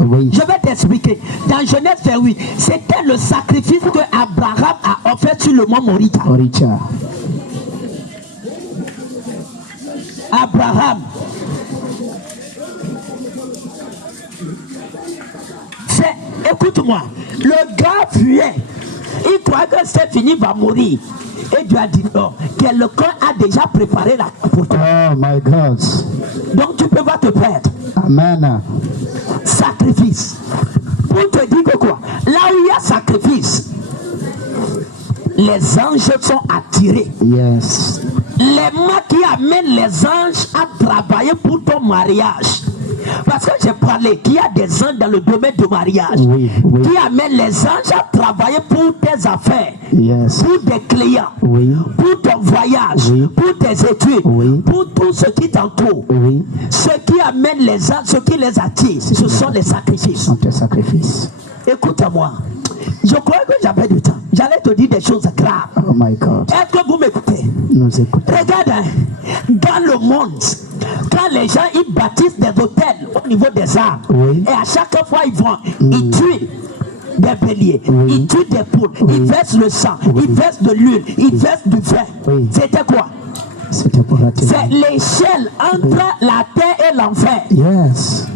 Oui. Je vais t'expliquer. Dans Genèse 28, c'était le sacrifice que Abraham a offert sur le mont Moriah. Abraham. Écoute-moi, le gars fuyait. Il croit que c'est fini, va mourir. Et Dieu a dit non. Quelqu'un a déjà préparé la pour toi. Oh my God. Donc tu peux pas te perdre. Amen. Sacrifice. Pour te dire que quoi? Là où il y a sacrifice, les anges sont attirés. Yes. Les mains qui amènent les anges à travailler pour ton mariage. Parce que j'ai parlé qu'il y a des anges dans le domaine du mariage, oui, oui, qui amènent les anges à travailler pour tes affaires, yes, pour des clients, oui, pour ton voyage, oui, pour tes études, oui, pour tout ce qui t'entoure. Oui. Ce qui amène les anges, ce qui les attire, ce sont les sacrifices. Ce sont tes sacrifices. Écoute-moi. Je crois que j'avais du temps. J'allais te dire des choses graves. Oh my God. Est-ce que vous m'écoutez? Nous écoutons. Regarde, hein, dans le monde, quand les gens ils bâtissent des hôtels au niveau des arbres, oui, et à chaque fois ils vont, ils tuent des béliers, oui, ils tuent des poules, oui, ils versent le sang, oui, ils versent de l'huile, ils versent du vin. Oui. C'était quoi? C'était pour attirer. C'est l'échelle entre la terre et l'enfer. Yes.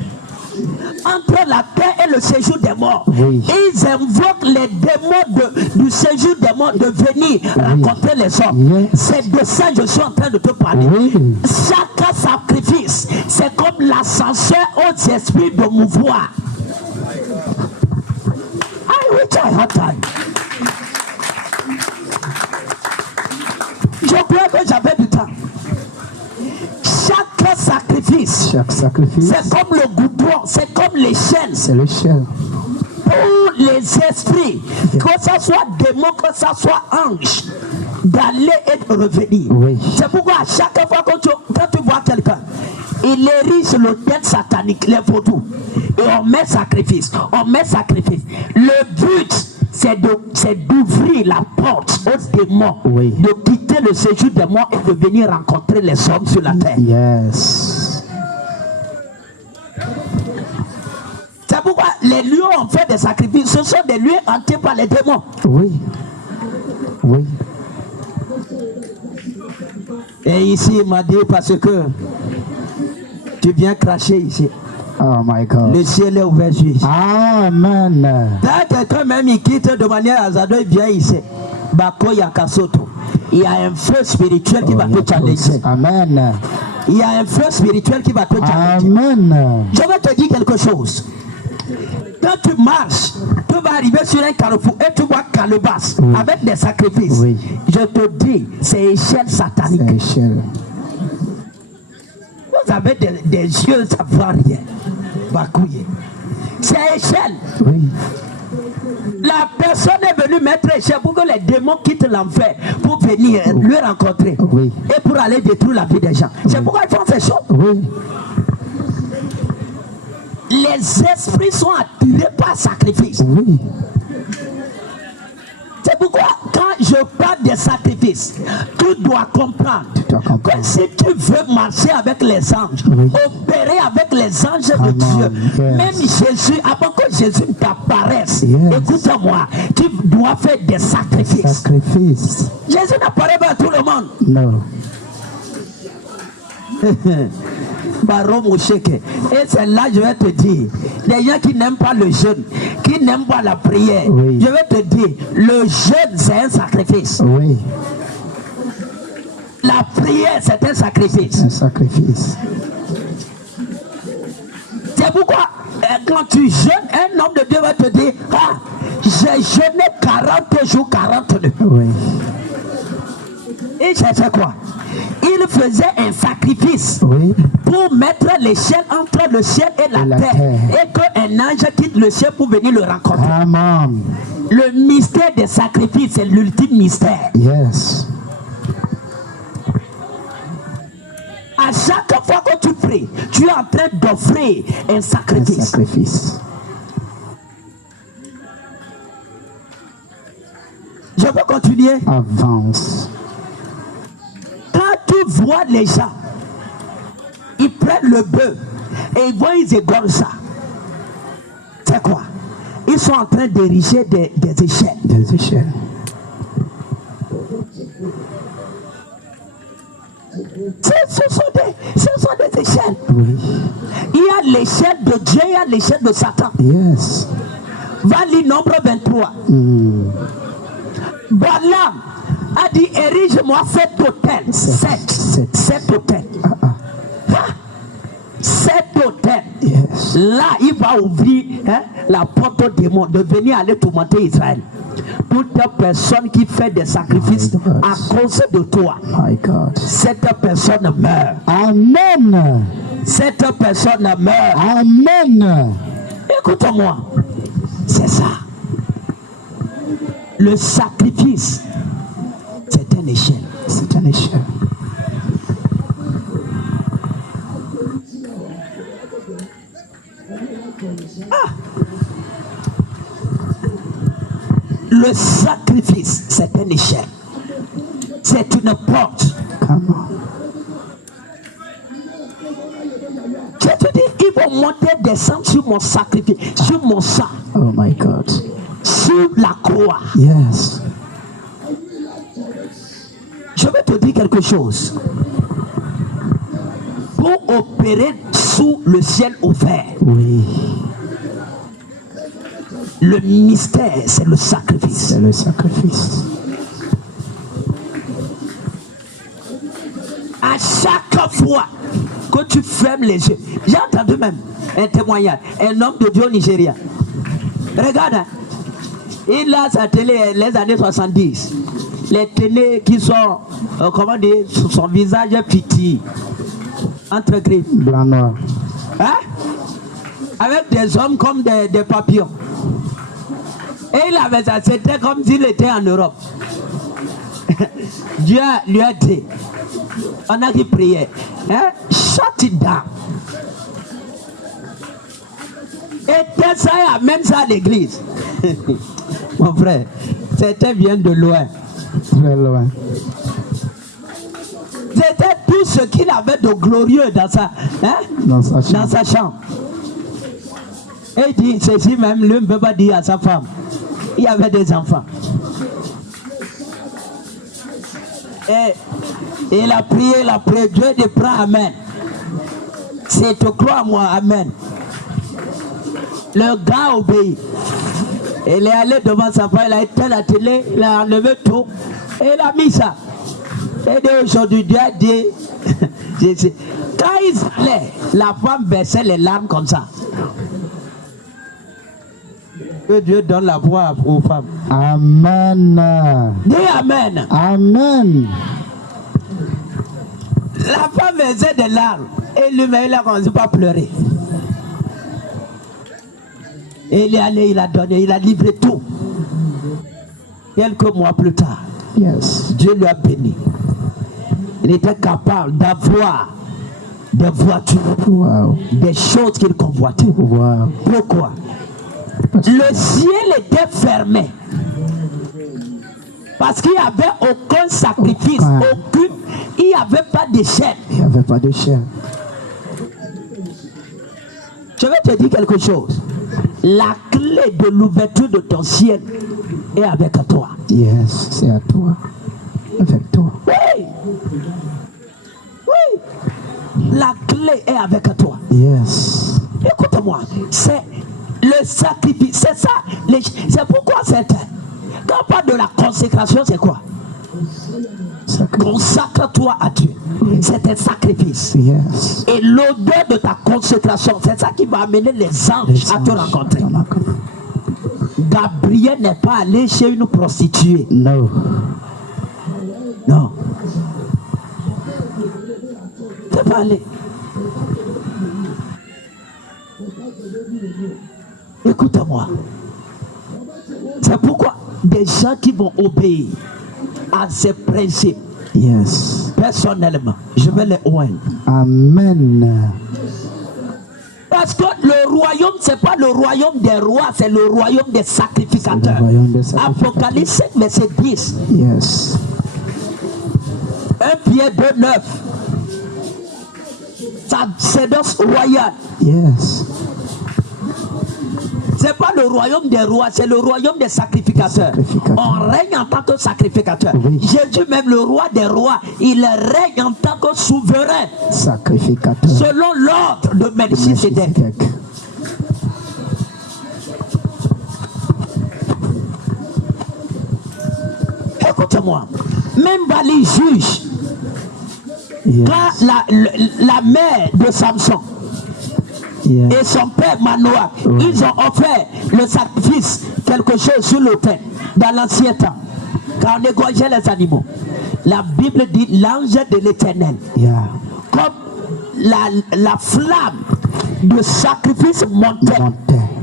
Entre la terre et le séjour des morts. Oui. Ils invoquent les démons du séjour des morts de venir rencontrer les hommes. Yes. C'est de ça que je suis en train de te parler. Oui. Chaque sacrifice, c'est comme l'ascenseur aux esprits de mouvoir. I wish I had time. Je crois que j'avais du temps. Chaque sacrifice, c'est comme le goudron, c'est comme l'échelle. C'est l'échelle. Pour les esprits, que ce soit démon, que ce soit ange, d'aller et de revenir. Oui. C'est pourquoi à chaque fois quand tu vois quelqu'un, il érige l'autel satanique, les vaudous, et on met sacrifice, on met sacrifice. Le but, c'est d'ouvrir la porte aux démons, oui, de quitter le séjour des morts et de venir rencontrer les hommes sur la terre. Yes. C'est pourquoi les lieux ont fait des sacrifices. Ce sont des lieux hantés par les démons. Oui. Oui. Et ici, il m'a dit parce que tu viens cracher ici. Oh my God. Le ciel est ouvert sur ici. Amen. Quand quelqu'un même il quitte de manière hasardeuse, il vient ici. Bako Yakasoto. Il y a un feu spirituel qui va te challenger. Amen. Il y a un feu spirituel qui va te challenger. Amen. Je vais te dire quelque chose. Quand tu marches, tu vas arriver sur un carrefour et tu vois calebasse avec des sacrifices. Oui. Je te dis, c'est échelle satanique. C'est échelle. Vous avez des yeux, ça ne voit rien. Bakouye. C'est échelle. Oui. La personne est venue mettre échelle pour que les démons quittent l'enfer, pour venir le rencontrer. Oui. Et pour aller détruire la vie des gens. C'est pourquoi ils font ces choses. Oui. Les esprits sont attirés par sacrifice. Oui. C'est pourquoi quand je parle des sacrifices, tu dois comprendre que si tu veux marcher avec les anges, opérer avec les anges de Dieu, même Jésus, avant que Jésus t'apparaisse, écoute-moi, tu dois faire des sacrifices. Jésus n'apparaît pas à tout le monde. Non. Et c'est là je vais te dire, les gens qui n'aiment pas le jeûne, qui n'aiment pas la prière, je vais te dire, le jeûne c'est un sacrifice. Oui. La prière c'est un sacrifice. Un sacrifice. C'est pourquoi quand tu jeûnes, un homme de Dieu va te dire, ah, j'ai jeûné 40 jours, 40 nuits. Oui. Et j'ai fait quoi? Il faisait un sacrifice pour mettre l'échelle entre le ciel et la terre. Et qu'un ange quitte le ciel pour venir le rencontrer. Amen. Le mystère des sacrifices, c'est l'ultime mystère. Yes. À chaque fois que tu pries, tu es en train d'offrir un sacrifice. Un sacrifice. Je peux continuer? Avance. Quand tu vois les gens, ils prennent le bœuf et ils vont, ils égorgent ça. quoi? Ils sont en train d'ériger des échelles. Des échelles. Ce sont des échelles. Oui. Il y a l'échelle de Dieu, il y a l'échelle de Satan. Yes. Va lire Nombre 23. Balaam a dit, érige-moi 7 hôtels. 7 hôtels. 7 hôtels. Yes. Là, il va ouvrir la porte aux démons de venir aller tourmenter Israël. Toute personne qui fait des sacrifices à cause de toi, My God. cette personne meurt. Amen. Cette personne meurt. Amen. Écoute-moi. C'est ça. Le sacrifice, c'est une échelle. C'est une échelle. Le sacrifice, c'est une échelle. C'est une porte. Come on. Je te dis, ils vont monter, descendre sur mon sacrifice, sur mon sang, Oh my God. sur la croix. Yes. Je vais te dire quelque chose. Pour opérer sous le ciel ouvert, Oui. le mystère, c'est le sacrifice. C'est le sacrifice. À chaque fois que tu fermes les yeux, j'ai entendu même un témoignage, un homme de Dieu au Nigeria. Regarde, hein. Il a sa télé les années 70. Les télés qui sont, comment dire, son visage petit, entre griffes. Blanc noir. Hein? Avec des hommes comme des papillons. Et il avait ça, c'était comme s'il était en Europe. Dieu lui a dit, on a qui priait, hein? Shut it down. Et ça amène ça à l'église. Mon frère, c'était bien de loin. Très loin. C'était tout ce qu'il avait de glorieux dans sa, hein? Dans sa chambre. Dans sa chambre. Et il dit, ceci même, lui ne peut pas dire à sa femme. Il y avait des enfants. Et il a prié, Dieu te prend, amen. C'est te croire à moi, amen. Le gars obéit. Il est allé devant sa femme, il a éteint la télé, il a enlevé tout, et il a mis ça. Et aujourd'hui, Dieu a dit, quand il allait, la femme baissait les larmes comme ça. Que Dieu donne la voix aux femmes. Amen. Dis amen. Amen. La femme versait des larmes. Et lui-même, il a commencé à pleurer. Et il est allé, il a donné, il a livré tout. Quelques mois plus tard, Yes. Dieu lui a béni. Il était capable d'avoir des voitures, Wow. des choses qu'il convoitait. Wow. Pourquoi? Le ciel était fermé. Parce qu'il n'y avait aucun sacrifice, aucune, il n'y avait pas d'échelle. Il n'y avait pas de chair. Je vais te dire quelque chose. La clé de l'ouverture de ton ciel est avec toi. Yes, c'est à toi. Avec toi. Oui. Oui. La clé est avec toi. Yes. Écoute-moi. C'est le sacrifice. C'est ça. C'est pourquoi c'est. Quand on parle de la consécration, c'est quoi? Consacre-toi à Dieu. C'est un sacrifice. Yes. Et l'odeur de ta consécration, c'est ça qui va amener les anges à te rencontrer. Gabriel n'est pas allé chez une prostituée. No. Non. Il n'est pas allé. Écoute-moi. C'est pourquoi des gens qui vont obéir à ces principes, Yes. personnellement, je vais les oindre. Amen. Parce que le royaume, c'est pas le royaume des rois, c'est le royaume des sacrificateurs. Le royaume des sacrificateurs. Apocalypse 5, verset 10. Yes. 1 Pierre 2, 9. Sacerdoce royale. Yes. C'est n'est pas le royaume des rois, c'est le royaume des sacrificateurs. On règne en tant que sacrificateur. Oui. Jésus, même le roi des rois, il règne en tant que souverain. Sacrificateur. Selon l'ordre de Melchisédek. Écoute-moi. Même les juges, quand la mère de Samson et son père Manoah, ils ont offert le sacrifice, quelque chose sur l'autel, dans l'ancien temps, quand on égorgeait les animaux. La Bible dit l'ange de l'Éternel, comme la flamme de sacrifice montait.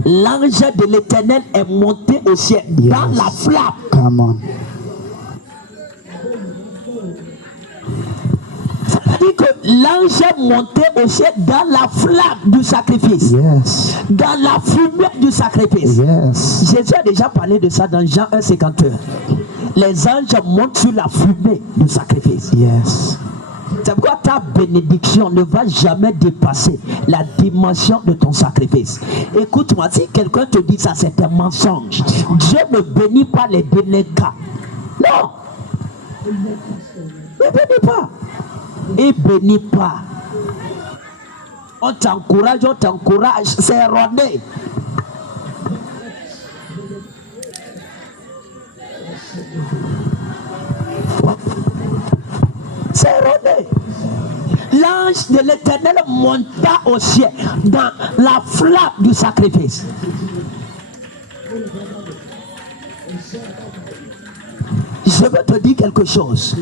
L'ange de l'Éternel est monté au ciel, dans la flamme. Come on. C'est-à-dire que l'ange est monté au ciel dans la flamme du sacrifice. Yes. Dans la fumée du sacrifice. Yes. Jésus a déjà parlé de ça dans Jean 1,51. Les anges montent sur la fumée du sacrifice. Yes. C'est pourquoi ta bénédiction ne va jamais dépasser la dimension de ton sacrifice. Écoute-moi, si quelqu'un te dit ça, c'est un mensonge. Dieu ne bénit pas les dénécats. Non. Ne bénit pas. Il bénit pas. On t'encourage, c'est erroné. C'est erroné. L'ange de l'Éternel monta au ciel dans la flamme du sacrifice. Je veux te dire quelque chose.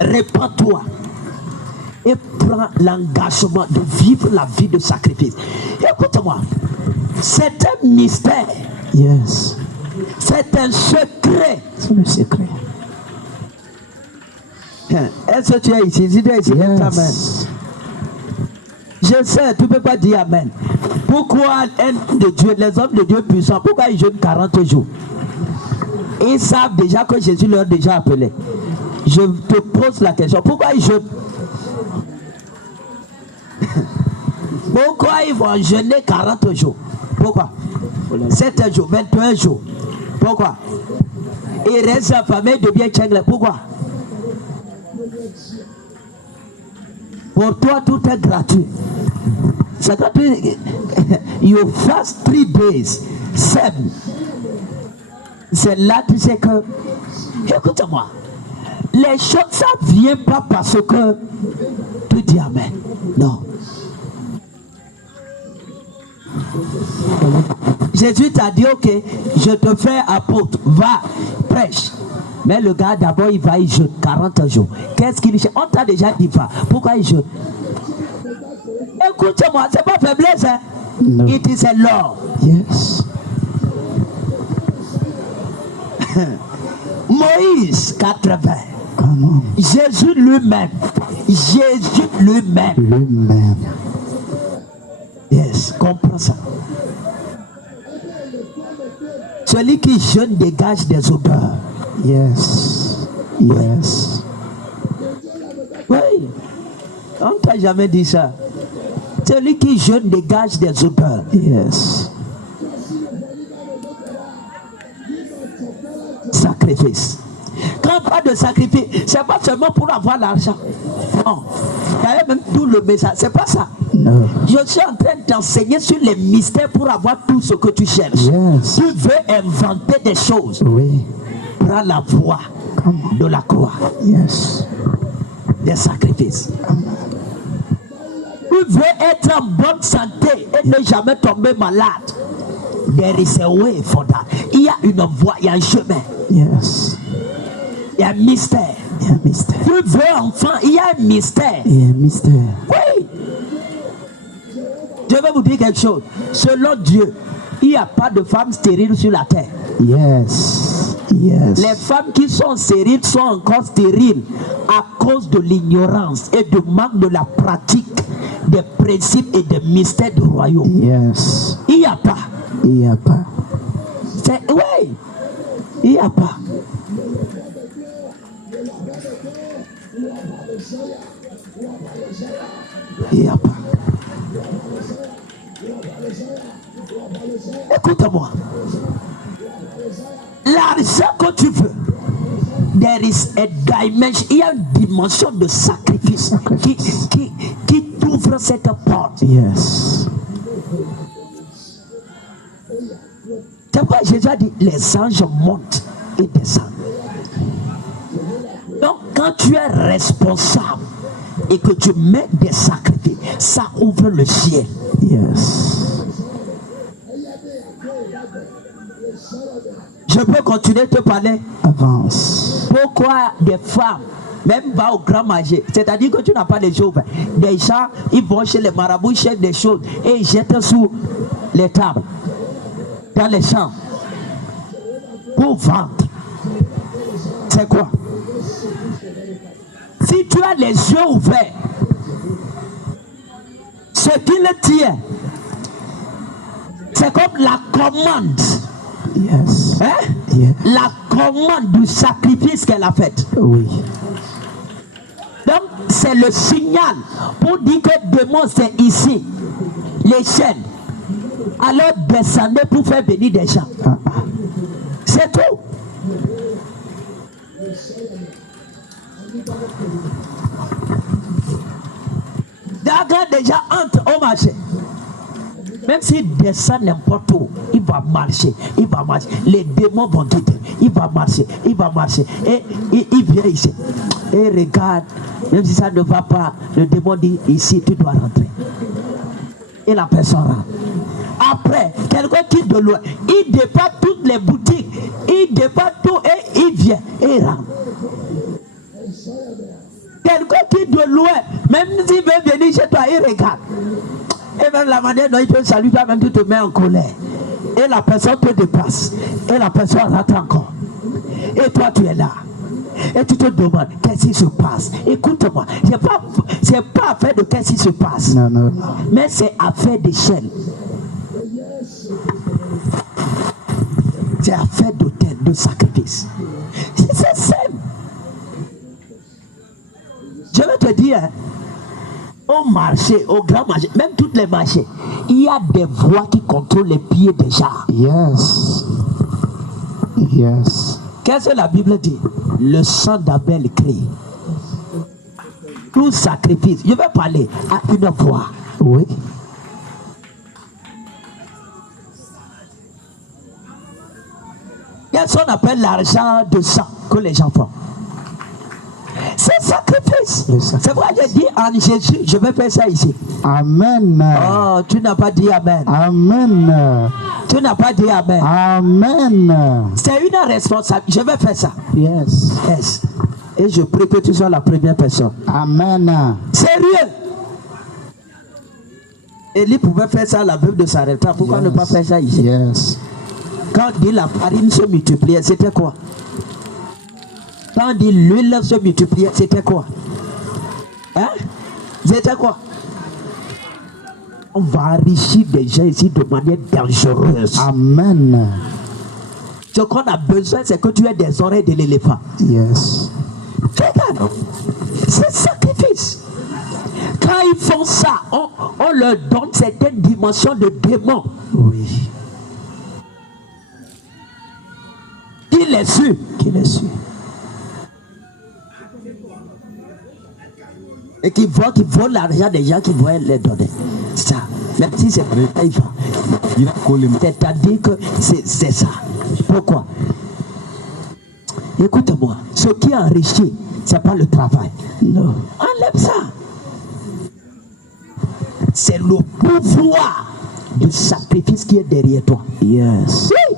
Répands-toi et prends l'engagement de vivre la vie de sacrifice. Écoute-moi, c'est un mystère. Yes. C'est un secret. C'est le secret. Est-ce que tu es ici? Si tu es ici, Yes. amen. Je sais, tu ne peux pas dire amen. Pourquoi les hommes de Dieu puissants, pourquoi ils jeûnent 40 jours? Ils savent déjà que Jésus leur a déjà appelé. Je te pose la question, pourquoi ils jeûnent? Pourquoi ils vont jeûner 40 jours? Pourquoi? 7 jours, 21 jours. Pourquoi? Ils restent affamés de bien tchègle. Pourquoi? Pour toi, tout est gratuit. C'est quand you fast 3 days, 7. C'est là tu sais que, écoute-moi, les choses, ça ne vient pas parce que tu dis amen. Non. Jésus t'a dit, ok, je te fais apôtre, va, prêche. Mais le gars, d'abord, il va, il jeûne 40 jours. Qu'est-ce qu'il fait? On t'a déjà dit pas. Pourquoi il jeûne? Écoute-moi, c'est pas faiblesse, hein? No. It is a law. Yes. Moïse, 80. Come on. Jésus lui-même. Jésus lui-même. Lui-même. Yes, comprends ça. Celui qui jeûne dégage des odeurs. Yes. Yes. Oui. On ne t'a jamais dit ça. Celui qui jeûne dégage des odeurs. Yes. Sacrifice. Quand on parle de sacrifice, c'est pas seulement pour avoir l'argent. Non. D'ailleurs, même tout le message, c'est pas ça. No. Je suis en train d'enseigner sur les mystères pour avoir tout ce que tu cherches. Yes. Tu veux inventer des choses. Oui. Prends la voie Come on. de la croix, Yes. des sacrifices. Tu veux être en bonne santé et ne jamais tomber malade. There is a way for that. Il y a une voie, il y a un chemin. Yes. Il y a un mystère. Il y a un mystère. Tu veux enfant, il y a un mystère. Il y a un mystère. Oui. Je vais vous dire quelque chose. Selon Dieu, il n'y a pas de femmes stériles sur la terre. Yes. Yes. Les femmes qui sont stériles sont encore stériles à cause de l'ignorance et du manque de la pratique des principes et des mystères du royaume. Yes. Il n'y a pas. Il n'y a pas. Oui. Il n'y a pas. Il n'y a pas. Écoute-moi. L'argent que tu veux, there is a dimension, il y a une dimension de sacrifice qui t'ouvre cette porte. Yes. C'est pourquoi Jésus a dit les anges montent et descendent. Donc quand tu es responsable et que tu mets des sacrifices, ça ouvre le ciel. Yes. Je peux continuer de te parler. Avance. Pourquoi des femmes même va au grand marché, c'est-à-dire que tu n'as pas les yeux ouverts. Des gens, ils vont chez les marabouts, ils cherchent des choses et ils jettent sous les tables, dans les champs, pour vendre. C'est quoi? Si tu as les yeux ouverts, ce qu'il tient, c'est comme la commande. Yes. Hein? Yeah. La commande du sacrifice qu'elle a fait. Oui. Donc c'est le signal pour dire que démon c'est ici. Les chaînes. Alors descendez pour faire venir des gens. C'est tout. D'accord, déjà entre au marché. Même s'il descend n'importe où, il va marcher, il va marcher. Les démons vont quitter, il va marcher, il va marcher. Et il vient ici. Et regarde, même si ça ne va pas, le démon dit ici, tu dois rentrer. Et la personne rentre. Après, quelqu'un qui de loin, il dépasse toutes les boutiques, il dépasse tout et il vient et il rentre. Quelqu'un qui de loin, même s'il veut venir chez toi, il regarde. Et même la manière dont il te salue, toi-même tu te mets en colère. Et la personne te dépasse. Et la personne rentre encore. Et toi tu es là. Et tu te demandes qu'est-ce qui se passe. Écoute-moi, c'est pas affaire de qu'est-ce qui se passe. Non, non, non. Mais c'est affaire d'échelle. C'est affaire d'autel, de sacrifice. C'est simple. Je vais te dire, hein, au marché, au grand marché, même tous les marchés, il y a des voix qui contrôlent les pieds des gens. Yes. Yes. Qu'est-ce que la Bible dit? Le sang d'Abel crie. Tout sacrifice. Je vais parler à une voix. Oui. Qu'est-ce qu'on appelle l'argent de sang que les gens font? C'est sacrifice. C'est pourquoi j'ai dit en Jésus, je vais faire ça ici. Amen. Oh, tu n'as pas dit Amen. Amen. Tu n'as pas dit Amen. Amen. C'est une responsabilité. Je vais faire ça. Yes. Yes. Et je prie que tu sois la première personne. Amen. Sérieux. Élie pouvait faire ça à la veuve de Sarepta. Pourquoi ne pas faire ça ici? Yes. Quand on dit la farine se multipliait, c'était quoi? Quand on dit l'huile se multipliait, c'était quoi? Hein? C'était quoi? On va enrichir des gens ici de manière dangereuse. Amen. Ce qu'on a besoin, c'est que tu aies des oreilles de l'éléphant. Yes. Regarde, c'est sacrifice. Quand ils font ça, on leur donne certaines dimensions de démons. Oui. Qui les suit? Qui les suit? Et qui volent l'argent des gens qui vont les donner. Ça. Même si c'est vrai, il va. C'est-à-dire que c'est ça. Pourquoi? Écoute-moi, ce qui enrichit, c'est pas le travail. Non. Enlève ça. C'est le pouvoir du sacrifice qui est derrière toi. Yes. Oui.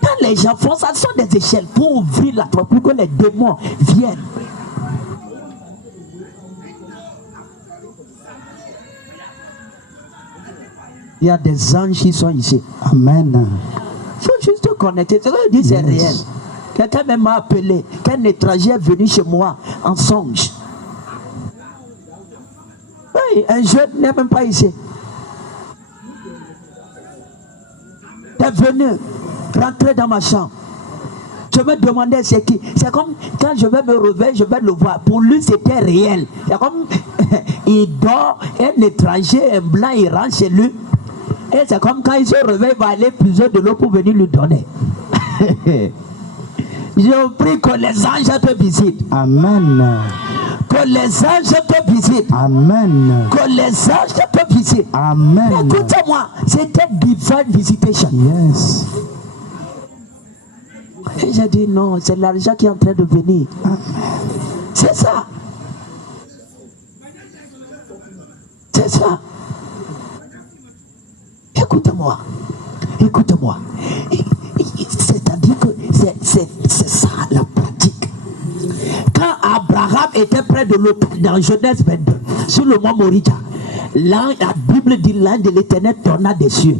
Quand les gens font ça, ce sont des échelles pour ouvrir la porte, pour que les démons viennent. Il y a des anges qui sont ici. Amen. Il faut juste te connecter. Ce que je dis, c'est réel. Quelqu'un même m'a appelé. Qu'un étranger est venu chez moi en songe. Oui, un jeune n'est même pas ici. Il est venu rentrer dans ma chambre. Je me demandais c'est qui. C'est comme quand je vais me réveiller, je vais le voir. Pour lui, c'était réel. C'est comme il dort, un étranger, un blanc, il rentre chez lui. Et c'est comme quand il se réveille, il va aller puiser de l'eau pour venir lui donner. Je prie que les anges te visitent. Amen. Que les anges te visitent. Amen. Que les anges te visitent. Amen. Écoutez-moi, c'était divine visitation. Yes. Et j'ai dit non, c'est l'argent qui est en train de venir. Amen. C'est ça. C'est ça. Écoute-moi. Écoute-moi. C'est-à-dire que c'est ça la pratique. Quand Abraham était près de l'autel dans Genèse 22, sur le mont Moriah, la Bible dit l'ange de l'Éternel tourna des cieux.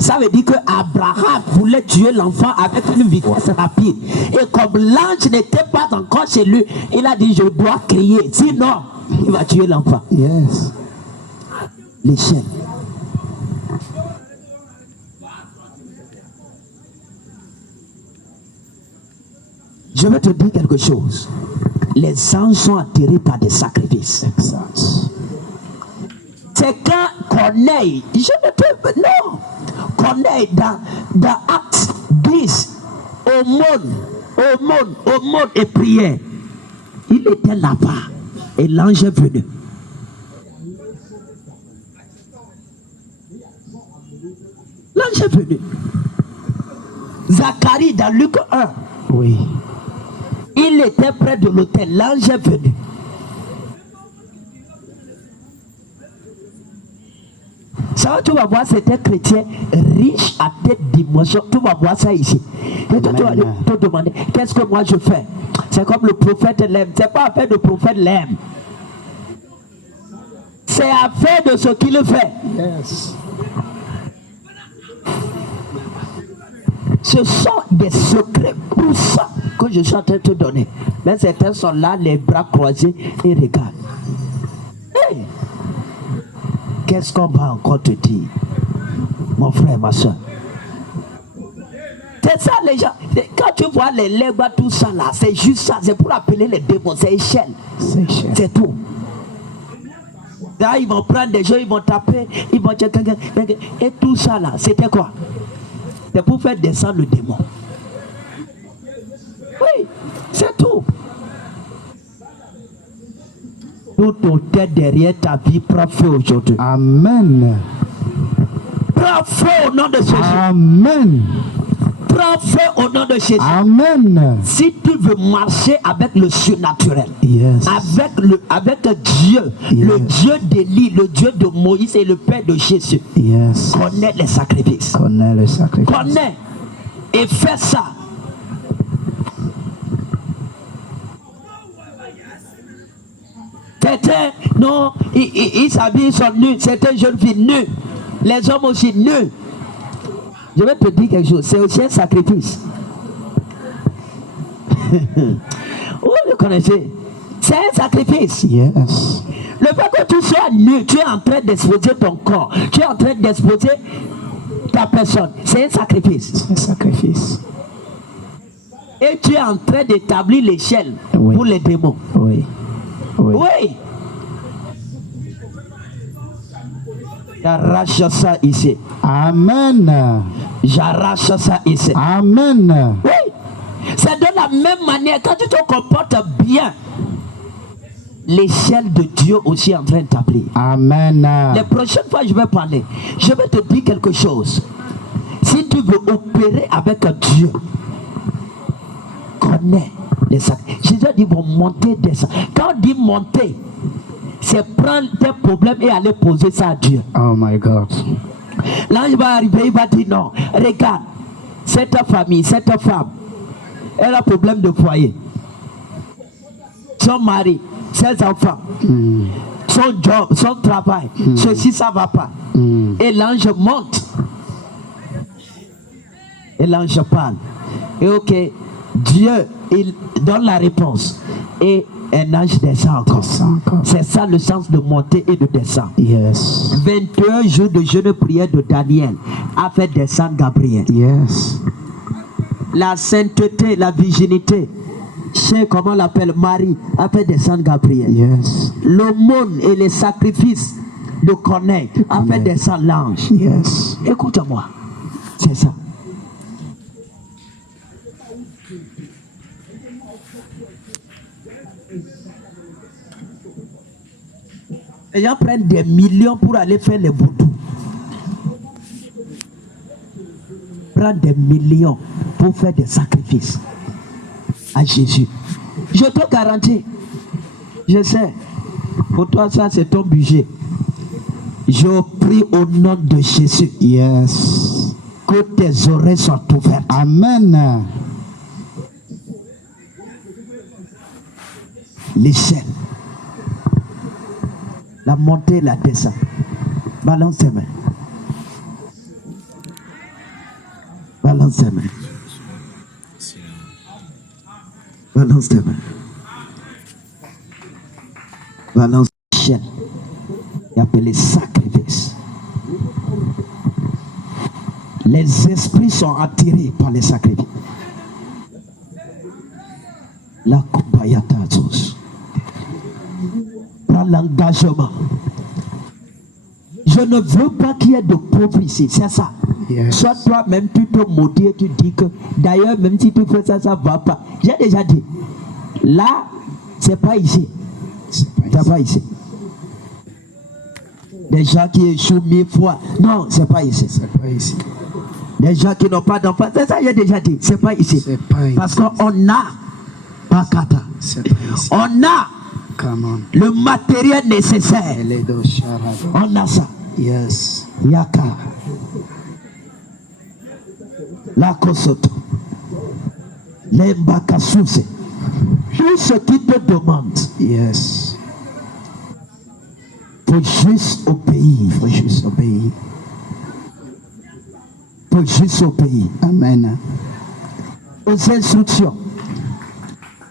Ça veut dire que Abraham voulait tuer l'enfant avec une vitesse rapide. Et comme l'ange n'était pas encore chez lui, il a dit je dois crier, sinon il va tuer l'enfant. Yes. L'échelle. Je vais te dire quelque chose. Les anges sont attirés par des sacrifices. Exact. C'est quand Corneille, je ne peux non, Corneille dans Actes 10, aumône et prière, il était là-bas et l'ange est venu. L'ange est venu. Zacharie dans Luc 1. Oui. Il était près de l'autel, l'ange est venu. Ça, tu vas voir, c'était chrétien riche à tête dimension. Tu vas voir ça ici. Et toi, tu vas te demander, qu'est-ce que moi je fais? C'est comme le prophète l'aime. C'est pas affaire de prophète l'aime. C'est affaire de ce qu'il fait. Yes. Ce sont des secrets pour ça que je suis en train de te donner. Mais certains sont là, les bras croisés et regardent. Hey! Qu'est-ce qu'on va encore te dire, mon frère, ma soeur? C'est ça les gens. Quand tu vois les lèvres, tout ça là, c'est juste ça. C'est pour appeler les démons. C'est échelle. C'est tout. Là, ils vont prendre des gens, ils vont taper, ils vont dire et tout ça là, c'était quoi? C'est pour faire descendre le démon. Oui, c'est tout. Tout ton tête derrière ta vie, prends feu aujourd'hui. Amen. Prends feu au nom de Jésus. Amen. Prends feu au nom de Jésus. Amen. Si tu veux marcher avec le surnaturel, yes, avec Dieu, yes, le Dieu d'Élie, le Dieu de Moïse et le Père de Jésus, yes, connais les sacrifices. Connais les sacrifices. Connais et fais ça. Certains, non, ils s'habillent, ils sont nus. Certaines jeunes filles nues. Les hommes aussi nus. Je vais te dire quelque chose. C'est aussi un sacrifice. Vous le connaissez? C'est un sacrifice. Yes. Le fait que tu sois nu, tu es en train d'exposer ton corps. Tu es en train d'exposer ta personne. C'est un sacrifice. C'est un sacrifice. Et tu es en train d'établir l'échelle, oui, pour les démons. Oui. Oui. Oui. J'arrache ça ici. Amen. J'arrache ça ici. Amen. Oui. C'est de la même manière, quand tu te comportes bien, l'échelle de Dieu aussi est en train d'établir. Amen. Les prochaines fois, je vais parler. Je vais te dire quelque chose. Si tu veux opérer avec Dieu, connais les sacrifices. Jésus dit vont monter, descendre. Quand on dit monter, c'est prendre tes problèmes et aller poser ça à Dieu. Oh my God. L'ange va arriver, il va dire non. Regarde, cette famille, cette femme, elle a un problème de foyer. Son mari, ses enfants, son job, son travail, ceci, ça ne va pas. Et l'ange monte. Et l'ange parle. Et ok, Dieu, il donne la réponse. Et un ange descend encore. C'est ça le sens de monter et de descendre. Yes. 21 jours de jeûne prière de Daniel a fait descendre Gabriel. Yes. La sainteté, la virginité, comment on l'appelle, Marie, a fait descendre Gabriel. Yes. L'aumône et les sacrifices de Corneille a fait descendre l'ange. Yes. Écoute-moi, c'est ça. Les gens prennent des millions pour aller faire les vaudous. Prendre des millions pour faire des sacrifices à Jésus. Je te garantis, je sais, pour toi ça c'est ton budget. Je prie au nom de Jésus. Yes. Que tes oreilles soient ouvertes. Amen. L'échelle, la montée, la descente. Balance tes mains. Balance tes mains. Balance tes mains. Balance l'échelle. Et appelé sacrifice. Les esprits sont attirés par les sacrifices. La kupayata tous. Prends l'engagement. Je ne veux pas qu'il y ait de pauvres ici, c'est ça. Yes. Soit toi-même tu te maudis et tu dis que d'ailleurs même si tu fais ça, ça ne va pas. J'ai déjà dit, là, c'est pas ici. C'est pas ici. Des gens qui échouent 1000 fois. Non, c'est pas ici. C'est pas ici. Des gens qui n'ont pas d'enfants. C'est ça, j'ai déjà dit. C'est pas ici. C'est pas ici. Parce qu'on a pas kata. C'est pas ici. On a Come on. le matériel nécessaire. On a ça. Yes. Yaka. La kosoto. L'embakasuse. Tout ce qui te demande. Yes. Faut juste obéir. Faut juste obéir. Faut juste obéir. Amen. Aux instructions.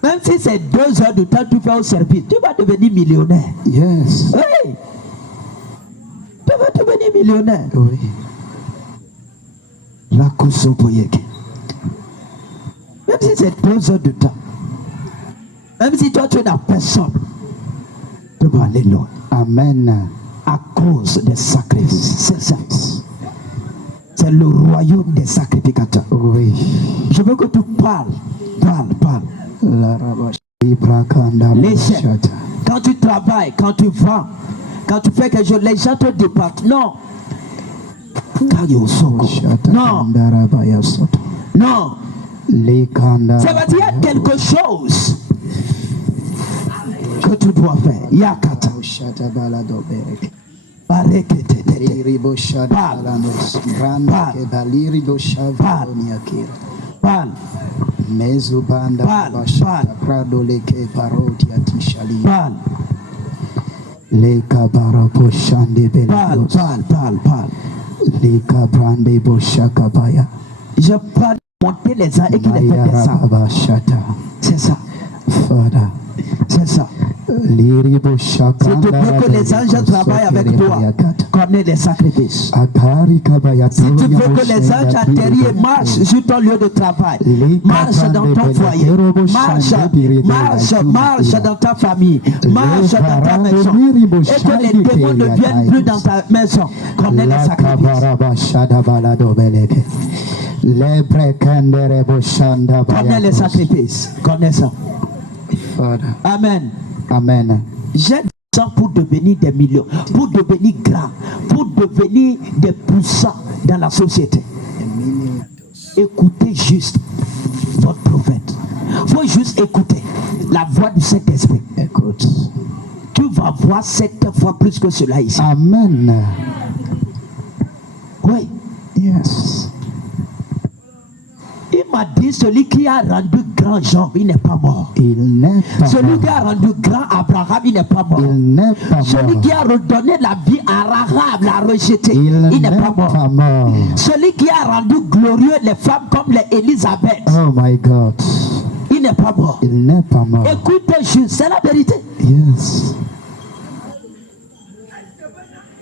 Même si c'est 2 heures de temps que tu fais au service, tu vas devenir millionnaire. Yes. Oui. Tu vas devenir millionnaire. Oui. La kosoboyeke. Même si c'est 2 heures de temps. Même si toi tu n'as personne. Tu vas aller loin. Amen. À cause des sacrifices. C'est ça. C'est le royaume des sacrificateurs. Oui. Je veux que tu parles. Parle. L'échelle. Quand tu travailles, quand tu vends, quand tu fais quelque chose, les gens te départent. Non. Non. Non. Ça veut dire quelque chose que tu dois faire. Yakata. Parle. Je parle monter les uns et qu'il les fait descendre. C'est ça. C'est ça. Si tu veux que les anges travaillent avec toi, connais les sacrifices. Si tu veux que les anges atterrissent et marchent sur ton lieu de travail, marche dans ton foyer, marche dans ta famille, marche dans ta maison, et que les démons ne viennent plus dans ta maison, connais les sacrifices. Connais les sacrifices. Connais ça. Amen. Amen. J'ai des gens pour devenir des millions, pour devenir grands, pour devenir des puissants dans la société. Écoutez juste votre prophète. Il faut juste écouter la voix du Saint-Esprit. Écoute. Tu vas voir 7 fois plus que cela ici. Amen. Oui. Yes. Il m'a dit, celui qui a rendu grand Jean, il n'est pas mort. Il n'est pas celui mort. qui a rendu grand Abraham, il n'est pas mort. Il n'est pas celui mort. qui a redonné la vie à Rahab, l'a rejeté. Il n'est pas mort. mort. Celui qui a rendu glorieux les femmes comme les Élisabeth. Oh my God. Il n'est pas mort. Il n'est pas mort. Écoute juste, c'est la vérité. Yes.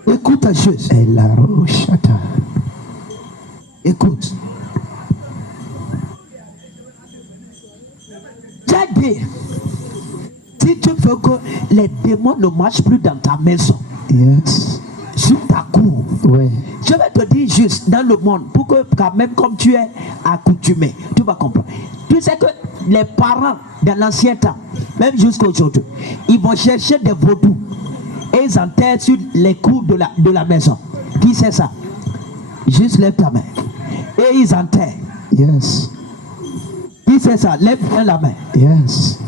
Écoute juste. Écoute. J'ai pire, si tu veux que les démons ne marchent plus dans ta maison, Yes. sur ta cour, Oui. je vais te dire juste dans le monde, pour que quand même comme tu es accoutumé, tu vas comprendre. Tu sais que les parents dans l'ancien temps, même jusqu'à aujourd'hui, ils vont chercher des vaudous et ils enterrent sur les cours de la maison. Qui sait ça? Juste lève ta main. Et ils enterrent. Yes. Qui sait ça? Lève bien la main. Yes.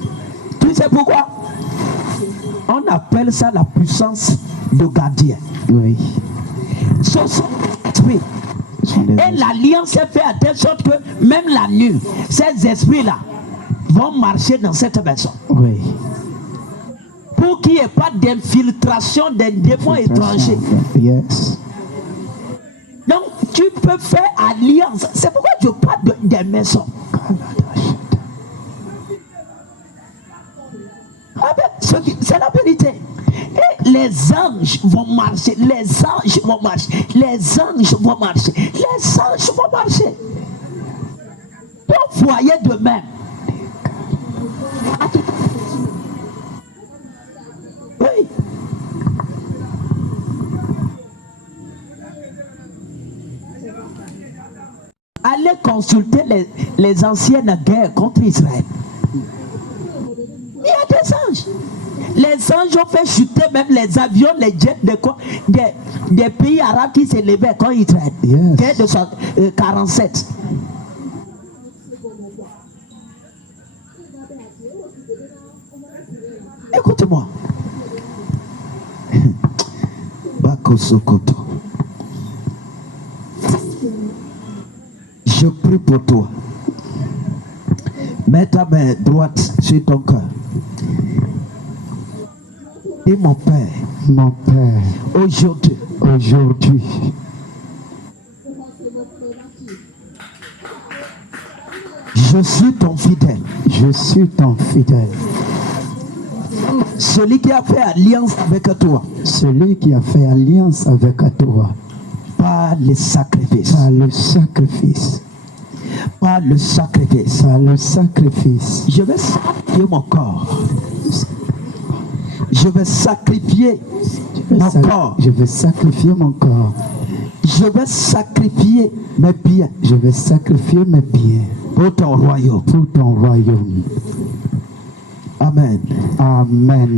Tu sais pourquoi? On appelle ça la puissance de gardien. Oui. Ce sont des esprits. Et l'alliance est faite à telle sorte que même la nuit, ces esprits-là vont marcher dans cette maison. Oui. Pour qu'il n'y ait pas d'infiltration des démons étrangers. Yes. Donc, tu peux faire alliance. C'est pourquoi je parle des maisons. Ah ben, c'est la vérité. Et les anges vont marcher. Les anges vont marcher. Les anges vont marcher. Les anges vont marcher. Ton foyer de même. Oui. Allez consulter les anciennes guerres contre Israël. Il y a des anges. Les anges ont fait chuter même les avions, les jets des pays arabes qui s'élevaient contre Israël. Yes. Guerre de 47. Écoute-moi. Bakosokoto. Je prie pour toi. Mets ta main droite sur ton cœur. Et mon Père, aujourd'hui, je suis ton fidèle. Je suis ton fidèle. Celui qui a fait alliance avec toi. Celui qui a fait alliance avec toi. Par le sacrifice. Par le sacrifice. Par le sacrifice. Par le sacrifice. Je vais sacrifier mon corps. Je vais sacrifier mon corps. Je vais sacrifier mon corps. Je vais sacrifier mes biens. Je vais sacrifier mes biens. Pour ton royaume. Pour ton royaume. Amen. Amen.